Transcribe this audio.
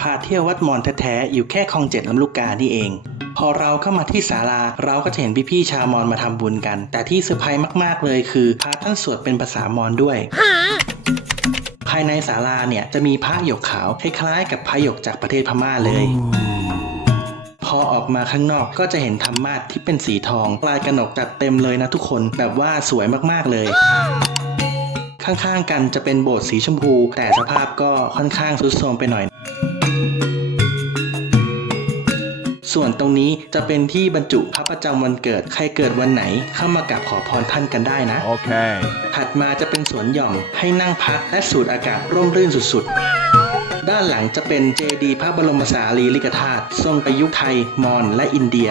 พาเที่ยววัดมอญแท้ๆอยู่แค่คลองเจ็ดลำลูกกานี่เอง พอเราเข้ามาที่ศาลาเราก็จะเห็นพี่ๆชาวมอญมาทำบุญกัน แต่ที่เซอร์ไพรส์มากๆเลยคือพระท่านสวดเป็นภาษามอญด้วยภายในศาลาเนี่ยจะมีพระหยกขาวคล้ายๆกับพระหยกจากประเทศพม่าเลยพอออกมาข้างนอกก็จะเห็นธรรมาสที่เป็นสีทองลายกระหนกจัดเต็มเลยนะทุกคนแบบว่าสวยมากๆเลย ข้างๆกันจะเป็นโบสถ์สีชมพู แต่สภาพก็ค่อนข้างทรุดโทรมไปหน่อย ส่วนตรงนี้จะเป็นที่บรรจุพระประจำวันเกิด ใครเกิดวันไหนเข้ามากราบขอพรท่านกันได้นะ Okay. ถัดมาจะเป็นสวนหย่อมให้นั่งพักและสูดอากาศร่มรื่นสุดๆ ด้านหลังจะเป็นเจดีย์พระบรมสารีริกธาตุทรงประยุกต์ไทย มอญและอินเดีย